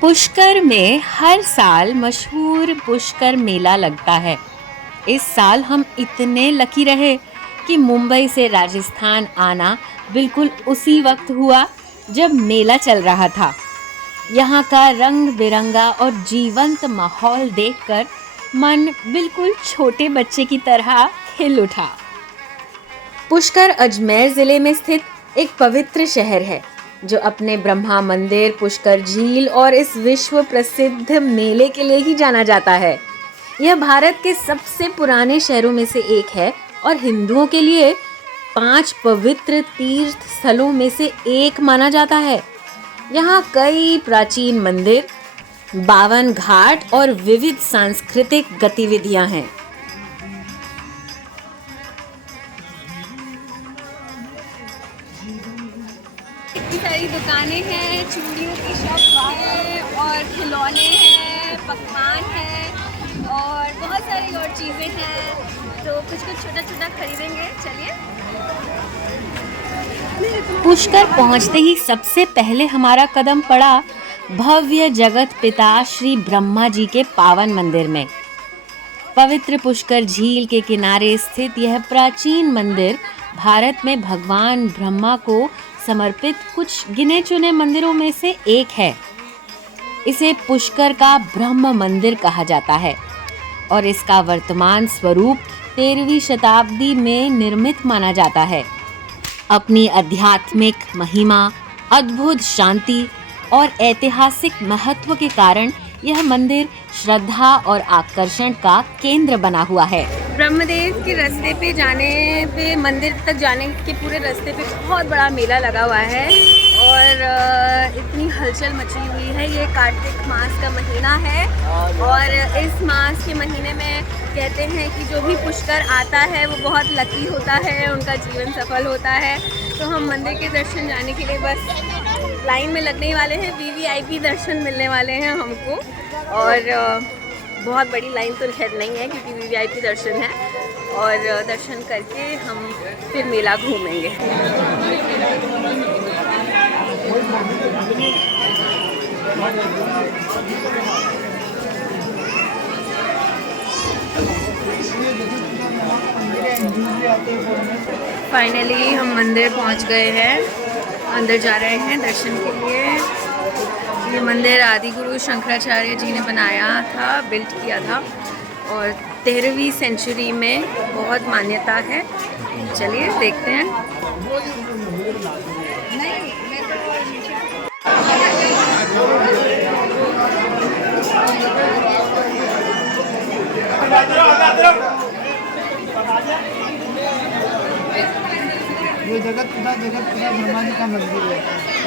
पुष्कर में हर साल मशहूर पुष्कर मेला लगता है। इस साल हम इतने लकी रहे कि मुंबई से राजस्थान आना बिल्कुल उसी वक्त हुआ जब मेला चल रहा था। यहाँ का रंग बिरंगा और जीवंत माहौल देखकर मन बिल्कुल छोटे बच्चे की तरह खिल उठा। पुष्कर अजमेर जिले में स्थित एक पवित्र शहर है जो अपने ब्रह्मा मंदिर, पुष्कर झील और इस विश्व प्रसिद्ध मेले के लिए ही जाना जाता है। यह भारत के सबसे पुराने शहरों में से एक है और हिंदुओं के लिए 5 पवित्र तीर्थ स्थलों में से एक माना जाता है। यहाँ कई प्राचीन मंदिर, 52 घाट और विविध सांस्कृतिक गतिविधियां हैं। इतनी सारी दुकानें हैं, चूड़ियों की शॉप है और खिलौने हैं, पकवान है और बहुत सारी और चीज़ें हैं। तो कुछ छोटा छोटा खरीदेंगे। चलिए। पुष्कर पहुंचते ही सबसे पहले हमारा कदम पड़ा भव्य जगत पिता श्री ब्रह्मा जी के पावन मंदिर में। पवित्र पुष्कर झील के किनारे स्थित यह प्राचीन मंदिर भारत में भगवान ब्रह्मा को समर्पित कुछ गिने चुने मंदिरों में से एक है। इसे पुष्कर का ब्रह्म मंदिर कहा जाता है और इसका वर्तमान स्वरूप 13वीं शताब्दी में निर्मित माना जाता है। अपनी आध्यात्मिक महिमा, अद्भुत शांति और ऐतिहासिक महत्व के कारण यह मंदिर श्रद्धा और आकर्षण का केंद्र बना हुआ है। ब्रह्मदेव के रास्ते पे जाने पे, मंदिर तक जाने के पूरे रास्ते पे बहुत बड़ा मेला लगा हुआ है और इतनी हलचल मची हुई है। ये कार्तिक मास का महीना है और इस मास के महीने में कहते हैं कि जो भी पुष्कर आता है वो बहुत लकी होता है, उनका जीवन सफल होता है। तो हम मंदिर के दर्शन जाने के लिए बस लाइन में लगने वाले हैं। वीवीआईपी दर्शन मिलने वाले हैं हमको और बहुत बड़ी लाइन तो खैर नहीं है क्योंकि वीवीआईपी दर्शन है और दर्शन करके हम फिर मेला घूमेंगे। फाइनली हम मंदिर पहुंच गए हैं, अंदर जा रहे हैं दर्शन के लिए। ये मंदिर आदि गुरु शंकराचार्य जी ने बनाया था, बिल्ट किया था और 13वीं सेंचुरी में बहुत मान्यता है। चलिए देखते हैं। ये जगत पिता ब्रह्मा जी का मंदिर है।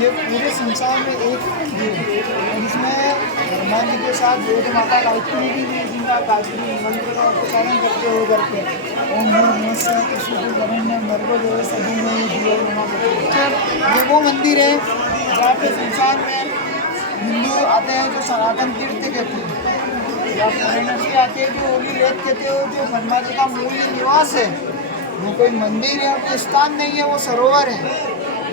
ये पूरे संसार में एक मंदिर है और इसमें ब्रह्मा जी के साथ वेद माता गायत्री भी है, जिनका गायत्री मंत्र का उच्चारण करते हुए करते हैं। ओम नमः शिवाय मर्गो देव सभी में दियो नमः। ये वो मंदिर है जहाँ पे संसार में हिंदू आते हैं जो सनातन तीर्थ कहते हैं, या फॉरेनर्स आते हैं जो होली लेक कहते हो, जो ब्रह्मा जी का मूल निवास है। वो कोई मंदिर है, कोई स्थान नहीं है, वो सरोवर है।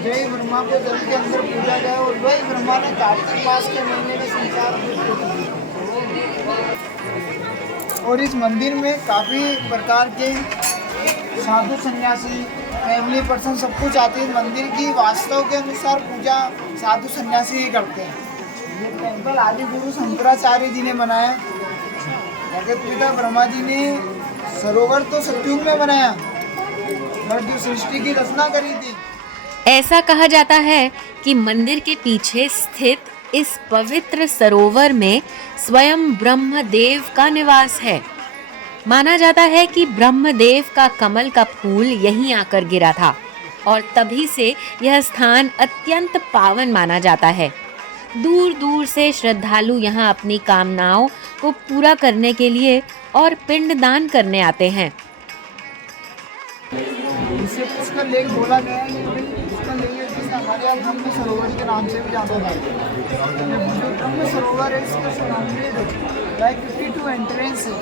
जय ब्रह्मा को जल के अंदर पूजा गया और वही ब्रह्मा ने कार्तिक मास के महीने में संसार और इस मंदिर में काफ़ी प्रकार के साधु सन्यासी, फैमिली पर्सन सब कुछ आते हैं। मंदिर की वास्तव के अनुसार पूजा साधु सन्यासी ही करते हैं। ये टेम्पल आदि गुरु शंकराचार्य जी ने बनाया। जगत पिता ब्रह्मा जी ने सरोवर तो सतयुग में बनाया, जो सृष्टि की रचना करी थी। ऐसा कहा जाता है कि मंदिर के पीछे स्थित इस पवित्र सरोवर में स्वयं ब्रह्मदेव का निवास है। माना जाता है कि ब्रह्मदेव का कमल का फूल यहीं आकर गिरा था और तभी से यह स्थान अत्यंत पावन माना जाता है। दूर दूर से श्रद्धालु यहाँ अपनी कामनाओं को पूरा करने के लिए और पिंडदान करने आते हैं। इसे पुष्कर लेक बोला गया है, पुष्कर लेक है जिसे हमारे यहाँ ब्रह्म सरोवर के नाम से भी जाना जाता है। जो ब्रह्म सरोवर है इसका सराउंडेड 52 एंट्रेंस है,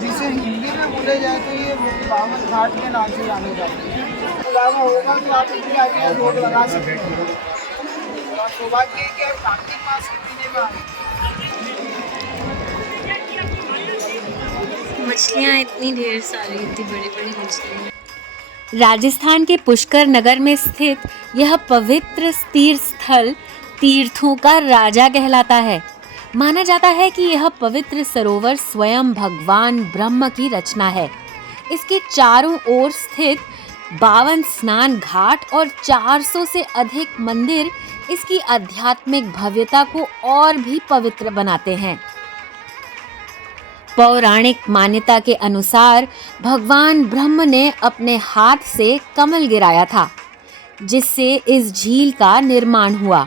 जिसे हिंदी में बोले जाए तो ये 52 घाट के नाम से जाने जाते हैं। अलावा होगा तो आप इनके आगे रोक लगा सकते हैं। सौभाग्य है कि आप कार्तिक मास के महीने में आए। मछलियाँ इतनी ढेर सारी, इतनी बड़ी बड़ी मछलियाँ। राजस्थान के पुष्कर नगर में स्थित यह पवित्र तीर्थ स्थल तीर्थों का राजा कहलाता है। माना जाता है कि यह पवित्र सरोवर स्वयं भगवान ब्रह्म की रचना है। इसके चारों ओर स्थित 52 स्नान घाट और 400 से अधिक मंदिर इसकी आध्यात्मिक भव्यता को और भी पवित्र बनाते हैं। पौराणिक मान्यता के अनुसार भगवान ब्रह्म ने अपने हाथ से कमल गिराया था, जिससे इस झील का निर्माण हुआ।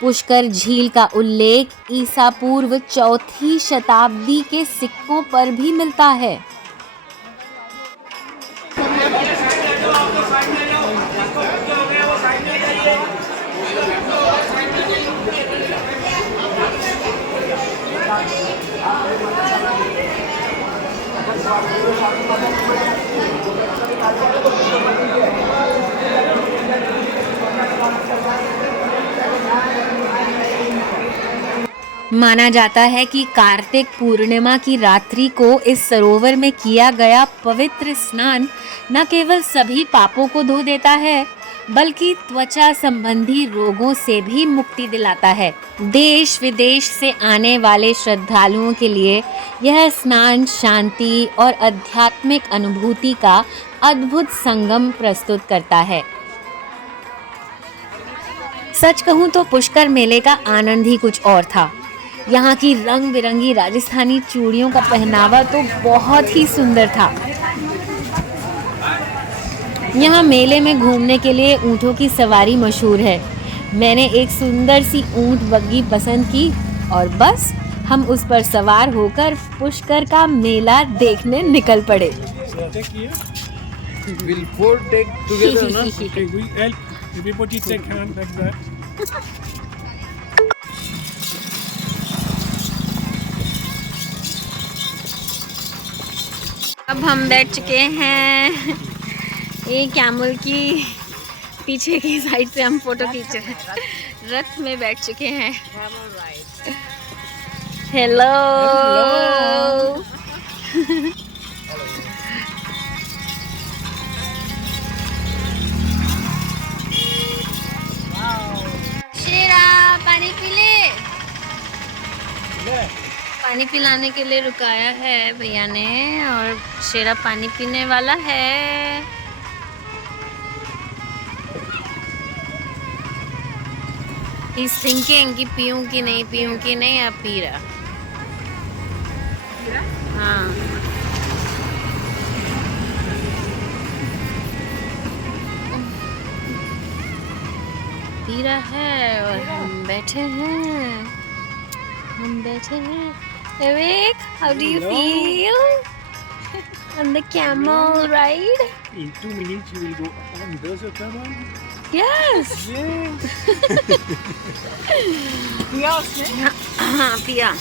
पुष्कर झील का उल्लेख ईसा पूर्व 4वीं शताब्दी के सिक्कों पर भी मिलता है। माना जाता है कि कार्तिक पूर्णिमा की रात्रि को इस सरोवर में किया गया पवित्र स्नान न केवल सभी पापों को धो देता है, बल्कि त्वचा संबंधी रोगों से भी मुक्ति दिलाता है। देश विदेश से आने वाले श्रद्धालुओं के लिए यह स्नान शांति और आध्यात्मिक अनुभूति का अद्भुत संगम प्रस्तुत करता है। सच कहूँ तो पुष्कर मेले का आनंद ही कुछ और था। यहाँ की रंग बिरंगी राजस्थानी चूड़ियों का पहनावा तो बहुत ही सुंदर था। यहाँ मेले में घूमने के लिए ऊँटों की सवारी मशहूर है। मैंने एक सुंदर सी ऊँट बग्गी पसंद की और बस हम उस पर सवार होकर पुष्कर का मेला देखने निकल पड़े। We'll four take together, no? Okay, we help. Everybody take hand like that. अब हम बैठ चुके हैं ये कैमल की पीछे की साइड से हम फोटो खींच रहे हैं। रथ में बैठ चुके हैं। हेलो शेरा पानी पी ले। पानी पिलाने के लिए रुकाया है भैया ने और शेरा पानी पीने वाला है। He's thinking कि पीऊं कि नहीं, अब पी रहा। हाँ पी रहा है और हम बैठे हैं। Eric, how do you feel on the camel ride? In 2 minutes you will go on. Does it come on? Yes. हाँ पिया।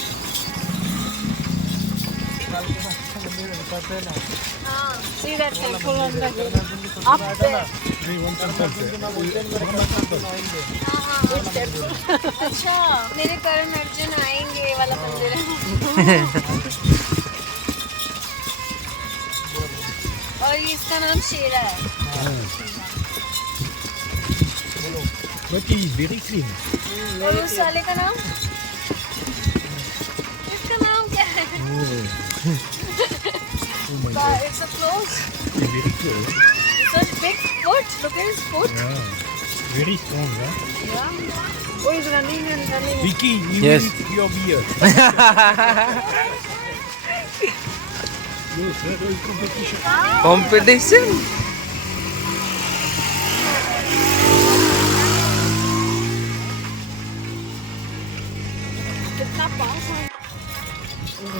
See that temple on the up there. अच्छा मेरे करण अर्जुन आएंगे ये वाला मंदिर है। और इसका नाम शेरा है। But he is very clean. और उस वाले का नाम? इसका नाम क्या है? Oh my God. It's a close. Very close. It's a big foot. Look at his foot. Yeah. Very strong, huh? Yeah. Oh, he's running and running. Vicky, you Yes. eat your beer. No, sir, there is competition. Competition?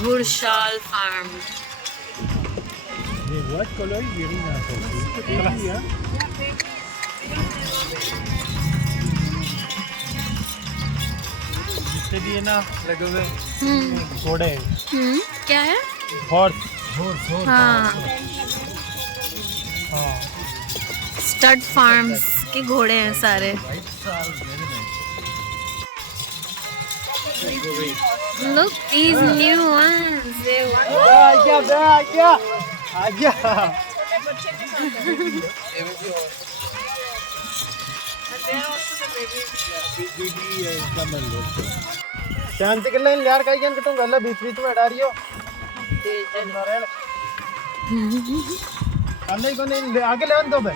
घुड़शाल farm. The white color is very nice. Also. Yeah. जिससे भी है ना लगे हुए घोड़े क्या है? हॉर्स हाँ स्टड फार्म्स के घोड़े हैं सारे। Look, these new ones. आ गया शांति के लिए यार कहीं क्या तुम गल्ला बीच बीच में डाल रही हो अंदर को नहीं आगे ले दो बे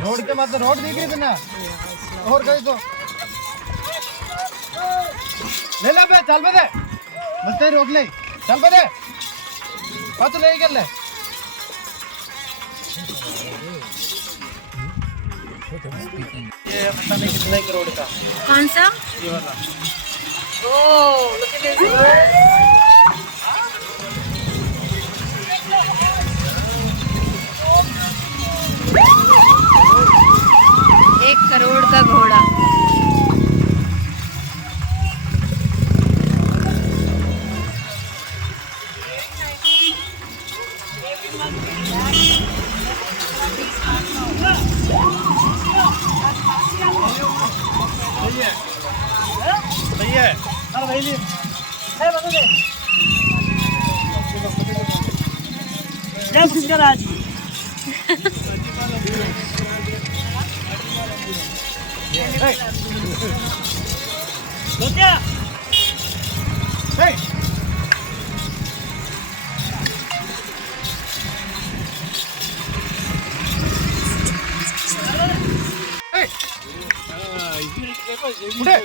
रोड के मतलब रोड दिख रही थी ना और कहीं तो ले ले बे चल बे दे मत रोक ले चल बे दे बात तो ले कर ले ये पता नहीं कितने करोड़ का कौन सा? ये वाला Oh, look at this one. 1 crore का घोड़ा। सही है अरे भाई है बता दे क्या कुछ कर आज क्या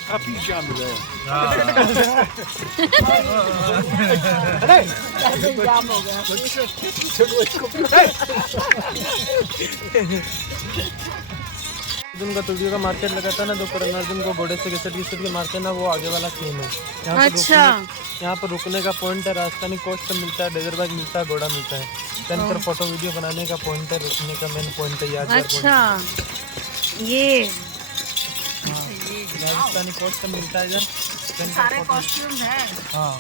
काफी जाम है जाम हो गया अर्जुन का तुड़ियों का मार्केट लगाता है ना दोपहर में अर्जुन को घोड़े से घिसट के मारते हैं ना वो आगे वाला सीन है अच्छा यहाँ पर रुकने का पॉइंट है राजस्थानी कोस्ट मिलता है डेजर बाइक मिलता है घोड़ा मिलता है पर फोटो वीडियो बनाने का पॉइंट है रुकने का मेन पॉइंट है यादगार अच्छा ये राजस्थानी कोस्ट मिलता है इधर सारे कॉस्ट्यूम है। हाँ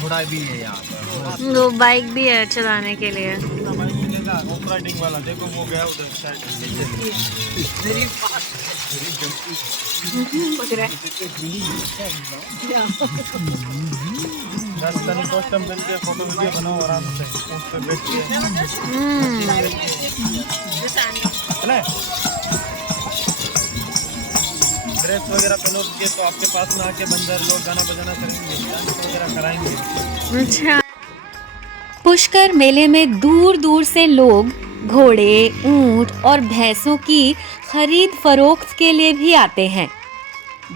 घोड़ा भी है यहाँ पर वो बाइक भी है चलाने के लिए। ऑफ राइडिंग वाला देखो वो गया उधर साइड राजस्थानी कॉस्ट्यूम पहन के फोटो वीडियो बनाओ आराम से उस पे बैठ के ड्रेस वगैरह पहनोगे तो आपके पास में आके बंदर लोग गाना बजाना करेंगे डांस वगैरह कराएंगे। अच्छा पुष्कर मेले में दूर दूर से लोग घोड़े, ऊंट और भैंसों की खरीद फरोख्त के लिए भी आते हैं।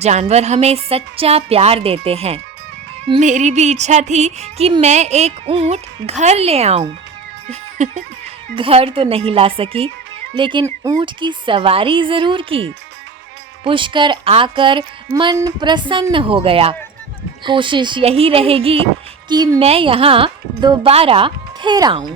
जानवर हमें सच्चा प्यार देते हैं। मेरी भी इच्छा थी कि मैं एक ऊंट घर ले आऊं। घर तो नहीं ला सकी, लेकिन ऊंट की सवारी जरूर की। पुष्कर आकर मन प्रसन्न हो गया। कोशिश यही रहेगी कि मैं यहाँ दोबारा फिर आऊं।